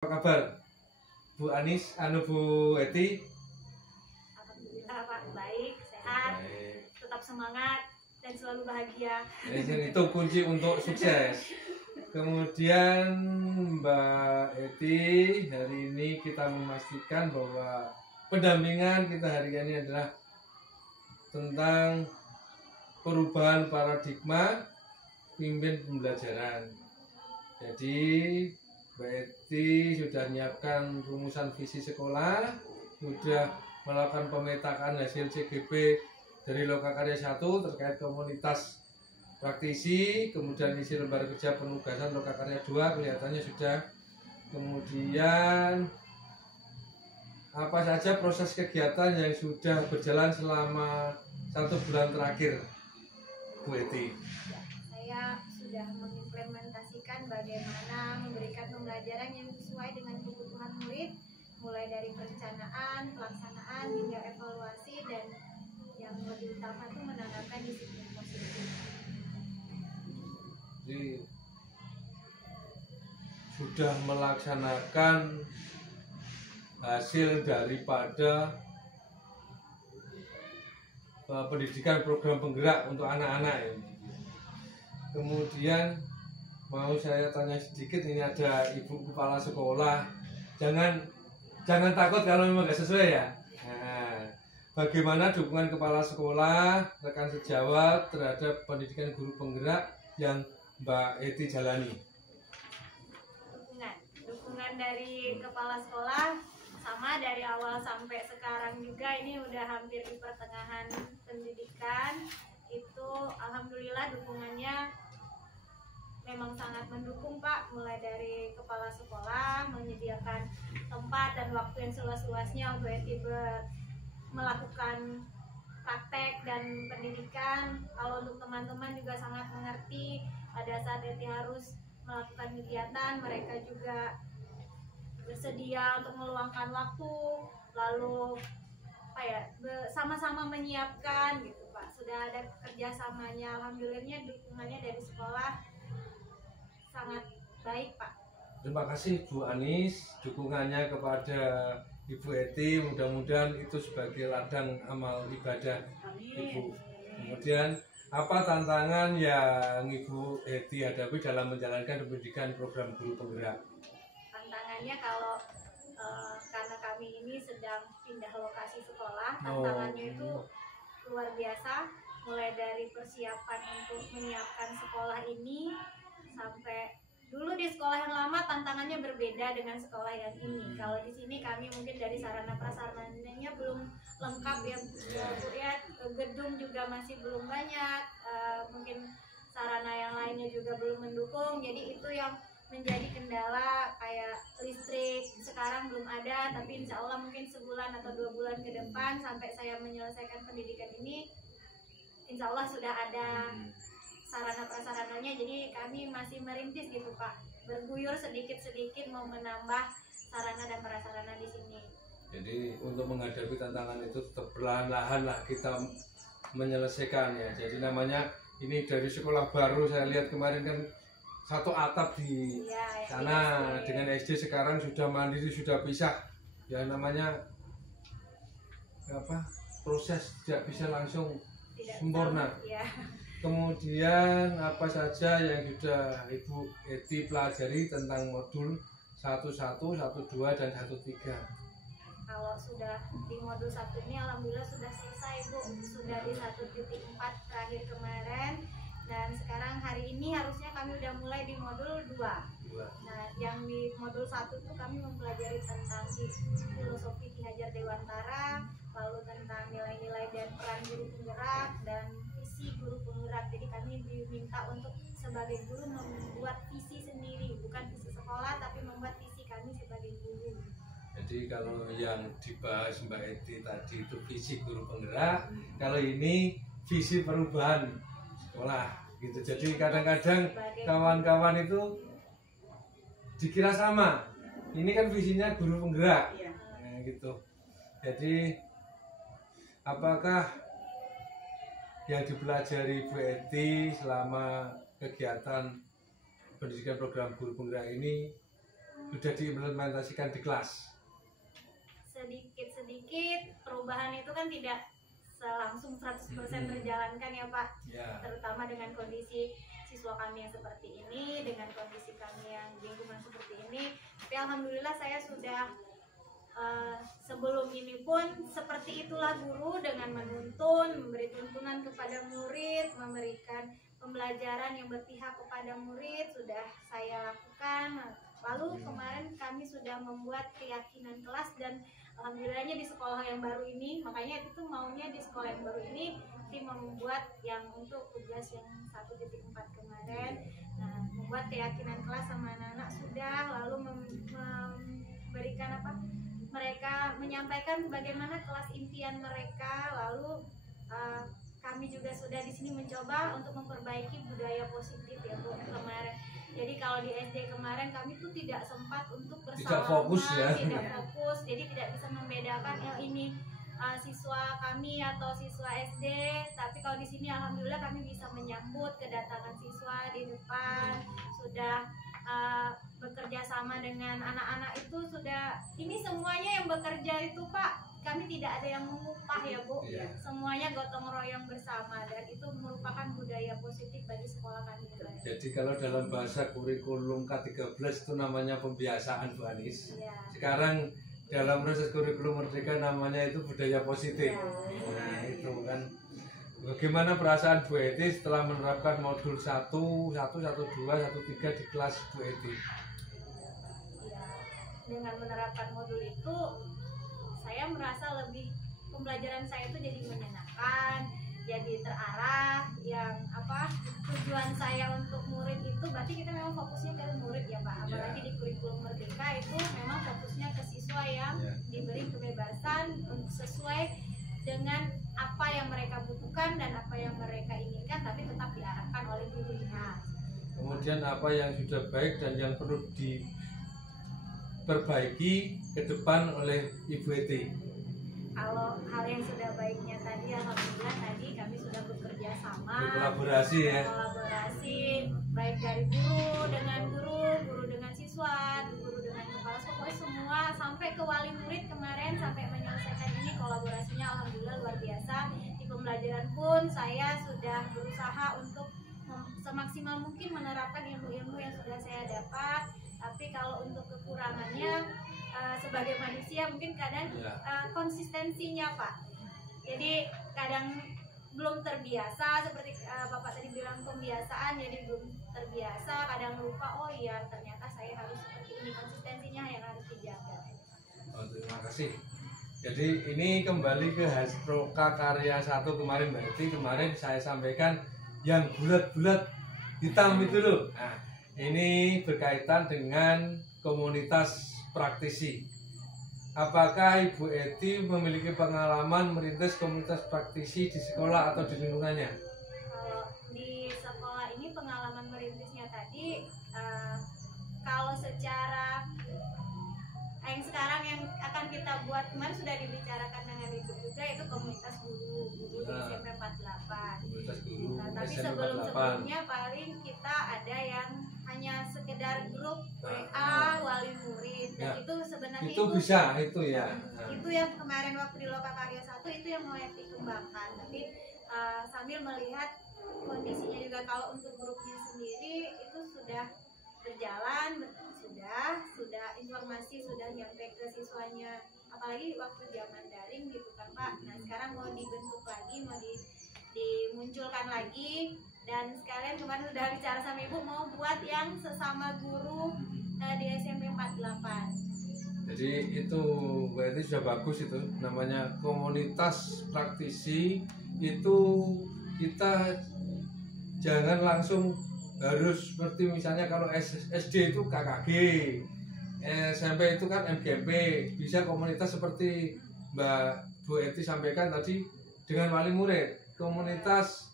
Apa kabar Bu Anis, Bu Eti? Alhamdulillah Pak, baik, sehat, Baik. tetap semangat dan selalu bahagia. Itu kunci untuk sukses. Kemudian Mbak Eti, hari ini kita memastikan bahwa pendampingan kita hari ini adalah tentang perubahan paradigma pimpin pembelajaran. Jadi Mbak Eti sudah menyiapkan rumusan visi sekolah, sudah melakukan pemetaan hasil CGP dari Lokakarya 1 terkait komunitas praktisi, kemudian isi lembar kerja penugasan Lokakarya 2 kelihatannya sudah. Kemudian apa saja proses kegiatan yang sudah berjalan selama 1 bulan terakhir, Bu Eti? Saya sudah mengimplementasikan bagaimana memberikan pembelajaran yang sesuai dengan kebutuhan murid, mulai dari perencanaan, pelaksanaan, hingga evaluasi, dan yang lebih utama itu menanamkan disiplin positif. Jadi sudah melaksanakan hasil daripada pendidikan program penggerak untuk anak-anak ini. Kemudian mau saya tanya sedikit, ini ada Ibu Kepala Sekolah, jangan takut kalau memang nggak sesuai ya. Nah, bagaimana dukungan Kepala Sekolah, rekan sejawat terhadap pendidikan guru penggerak yang Mbak Eti jalani? Dukungan dari Kepala Sekolah sama dari awal sampai sekarang juga, ini udah hampir di pertengahan pendidikan. Itu alhamdulillah dukungannya memang sangat mendukung Pak, mulai dari Kepala Sekolah menyediakan tempat dan waktu yang seluas-luasnya untuk Eti melakukan praktek dan pendidikan. Kalau untuk teman-teman juga sangat mengerti pada saat Eti harus melakukan kegiatan, mereka juga bersedia untuk meluangkan waktu, lalu sama-sama menyiapkan gitu Pak. Sudah ada kerjasamanya, alhamdulillahnya dukungannya dari sekolah sangat baik Pak. Terima kasih Bu Anis, dukungannya kepada Ibu Eti, mudah-mudahan itu sebagai ladang amal ibadah Ibu. Kemudian apa tantangan yang Ibu Eti hadapi dalam menjalankan pendidikan program guru penggerak? Tantangannya kalau karena kami ini sedang pindah lokasi sekolah, tantangannya itu luar biasa, mulai dari persiapan untuk menyiapkan sekolah ini sampai dulu di sekolah yang lama tantangannya berbeda dengan sekolah yang ini. Kalau di sini kami mungkin dari sarana prasarananya belum lengkap ya, Bu ya, gedung juga masih belum banyak, mungkin sarana yang lainnya juga belum mendukung. Jadi itu yang menjadi kendala, kayak listrik sekarang belum ada, tapi insya Allah mungkin sebulan atau 2 bulan ke depan sampai saya menyelesaikan pendidikan ini, insya Allah sudah ada sarana prasarananya. Jadi kami masih merintis gitu Pak, berguyur sedikit-sedikit mau menambah sarana dan prasarana di sini. Jadi untuk menghadapi tantangan itu tetap perlahan-lahan lah kita menyelesaikan ya. Jadi namanya ini dari sekolah baru, saya lihat kemarin kan satu atap di sana dengan SD, sekarang sudah mandiri, sudah pisah ya. Namanya apa, proses tidak bisa langsung sempurna ya. Kemudian apa saja yang sudah Ibu Eti pelajari tentang modul 11, 12 dan 13? Kalau sudah di modul 1 ini alhamdulillah sudah selesai Bu, sudah di 1.4 terakhir kemarin. Dan sekarang hari ini harusnya kami udah mulai di modul 2. Nah, yang di modul 1 itu kami mempelajari tentang filosofi Ki Hajar Dewantara, lalu tentang nilai-nilai dan peran guru penggerak dan visi guru penggerak. Jadi kami diminta untuk sebagai guru membuat visi sendiri, bukan visi sekolah, tapi membuat visi kami sebagai guru. Jadi kalau yang dibahas Mbak Eti tadi itu visi guru penggerak, kalau ini visi perubahan sekolah gitu. Jadi kadang-kadang kawan-kawan itu dikira sama, ini kan visinya guru penggerak nah, gitu. Jadi apakah yang dipelajari Bu Eti selama kegiatan pendidikan program guru penggerak ini sudah diimplementasikan di kelas? Sedikit-sedikit perubahan itu kan tidak langsung 100% terjalankan ya Pak, terutama dengan kondisi siswa kami yang seperti ini, dengan kondisi kami yang lingkungan seperti ini. Tapi alhamdulillah saya sudah sebelum ini pun seperti itulah guru, dengan menuntun, memberi tuntunan kepada murid, memberikan pembelajaran yang berpihak kepada murid sudah saya lakukan. Lalu kemarin kami sudah membuat keyakinan kelas, dan alhamdulillahnya di sekolah yang baru ini, makanya itu maunya di sekolah yang baru ini tim membuat yang untuk tugas yang 1.4 kemarin, membuat keyakinan kelas sama anak-anak sudah, lalu memberikan mereka menyampaikan bagaimana kelas impian mereka, lalu kami juga sudah di sini mencoba untuk memperbaiki budaya positif ya Bu kemarin. Jadi kalau di SD kemarin kami tuh tidak sempat untuk bersama, tidak fokus ya, tidak fokus, jadi tidak bisa membedakan ini siswa kami atau siswa SD. Tapi kalau di sini alhamdulillah kami bisa menyambut kedatangan siswa di depan, sudah bekerja sama dengan anak-anak itu sudah, ini semuanya yang bekerja itu Pak, kami tidak ada yang mengupah ya Bu, semuanya gotong royong bersama, dan itu merupakan budaya positif bagi sekolah kami. Jadi kalau dalam bahasa kurikulum K13 itu namanya pembiasaan Bu Anis, sekarang dalam proses kurikulum Merdeka namanya itu budaya positif. Nah itu kan, bagaimana perasaan Bu Eti setelah menerapkan modul 1, 1, 1, 2, 1, 3 di kelas Bu Eti? Dengan menerapkan modul itu saya merasa lebih, pembelajaran saya itu jadi menyenangkan, jadi terarah, yang tujuan saya untuk murid itu berarti kita memang fokusnya ke murid ya Pak, apalagi di kurikulum Merdeka itu memang fokusnya ke siswa yang diberi kebebasan sesuai dengan apa yang mereka butuhkan dan apa yang mereka inginkan, tapi tetap diarahkan oleh gurunya. Kemudian apa yang sudah baik dan yang perlu diperbaiki ke depan oleh Ibu Eti? Kalau hal yang sudah baiknya tadi, alhamdulillah tadi kami sudah bekerja sama, berkolaborasi ya, baik dari guru dengan guru, guru dengan siswa, guru dengan kepala sekolah, semua sampai ke wali murid kemarin sampai menyelesaikan ini, kolaborasinya alhamdulillah luar biasa. Di pembelajaran pun saya sudah berusaha untuk semaksimal mungkin menerapkan ilmu-ilmu yang sudah saya dapat. Tapi kalau untuk kekurangannya sebagai manusia mungkin kadang konsistensinya Pak, jadi kadang belum terbiasa, seperti Bapak tadi bilang pembiasaan, jadi belum terbiasa, kadang lupa, oh iya ternyata saya harus seperti ini, konsistensinya yang harus dijaga. Terima kasih. Jadi ini kembali ke Hastroka Karya 1 kemarin, berarti kemarin saya sampaikan yang bulat-bulat hitam itu loh. Nah, ini berkaitan dengan komunitas praktisi. Apakah Ibu Eti memiliki pengalaman merintis komunitas praktisi di sekolah atau di lingkungannya? Kalau di sekolah ini pengalaman merintisnya tadi, kalau secara yang sekarang yang akan kita buat kemarin sudah dibicarakan dengan Ibu juga, itu komunitas guru di SMP 48. Komunitas guru tapi sebelumnya paling kita ada yang hanya sekedar grup WA wali murid, dan itu sebenarnya itu bisa itu ya. Itu yang kemarin waktu di Loka Karya 1 itu yang mau dikembangkan, tapi sambil melihat kondisinya juga. Kalau untuk grupnya sendiri itu sudah berjalan, sudah informasi sudah nyampe ke siswanya, apalagi waktu zaman daring gitu kan Pak. Nah sekarang mau dibentuk lagi, mau dimunculkan lagi, dan sekalian kemarin sudah bicara sama Ibu mau buat yang sesama guru di SMP 48. Jadi itu berarti sudah bagus, itu namanya komunitas praktisi. Itu kita jangan langsung harus seperti misalnya kalau SD itu KKG, SMP itu kan MGP, bisa komunitas seperti Mbak Bu Eti sampaikan tadi dengan wali murid, komunitas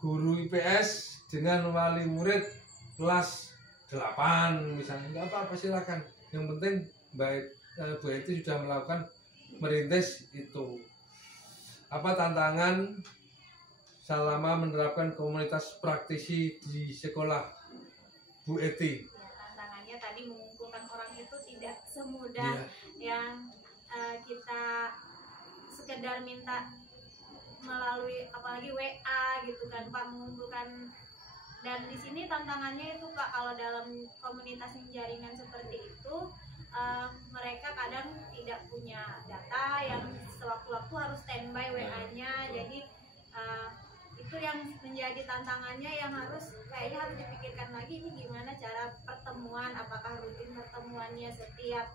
guru IPS dengan wali murid kelas 8 misalnya, nggak apa-apa silakan. Yang penting Bu Eti sudah melakukan merintis itu. Apa tantangan selama menerapkan komunitas praktisi di sekolah Bu Eti? Ya, tantangannya tadi mengumpulkan orang itu tidak semudah yang kita sekedar minta melalui apalagi WA gitu kan Pak, mengumpulkan. Dan di sini tantangannya itu Pak, kalau dalam komunitas jaringan seperti itu mereka kadang tidak punya data yang sewaktu-waktu harus standby WA-nya. Jadi itu yang menjadi tantangannya, yang kayaknya harus dipikirkan lagi, ini gimana cara pertemuan, apakah rutin pertemuannya setiap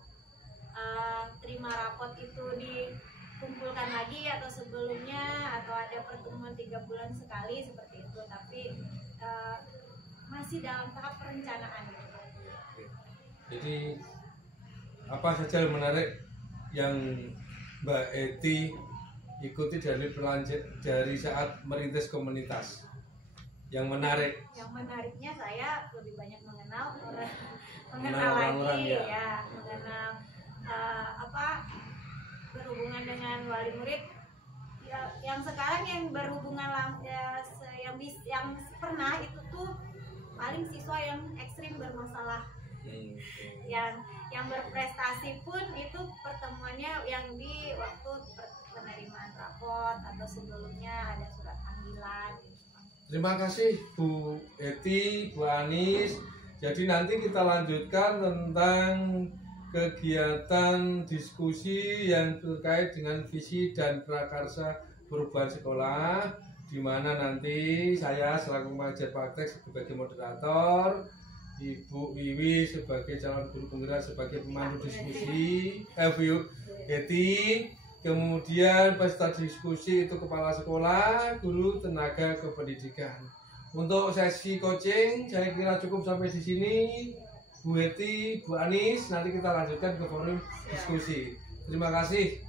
terima rapot itu dikumpulkan lagi atau sebelumnya, atau ada pertemuan 3 bulan sekali seperti itu, tapi masih dalam tahap perencanaan. Jadi apa saja yang menarik yang Mbak Eti ikuti dari saat merintis komunitas? Yang menarik? Yang menariknya saya lebih banyak mengenal Mengenal lagi ya. ya, mengenal berhubungan dengan wali murid ya, yang sekarang yang berhubungan yang pernah itu tuh paling siswa yang ekstrim bermasalah. Yang berprestasi pun itu pertemuannya yang di waktu penerimaan rapot atau sebelumnya ada surat panggilan. Terima kasih Bu Eti, Bu Anis. Jadi nanti kita lanjutkan tentang kegiatan diskusi yang terkait dengan visi dan prakarsa perubahan sekolah, di mana nanti saya selaku pengajar praktek sebagai moderator, Ibu Wiwi sebagai calon guru penggerak sebagai pemandu diskusi, Bu Eti, kemudian peserta diskusi itu kepala sekolah, guru tenaga kependidikan. Untuk sesi coaching saya kira cukup sampai di sini. Bu Eti, Bu Anis, nanti kita lanjutkan ke forum diskusi. Terima kasih.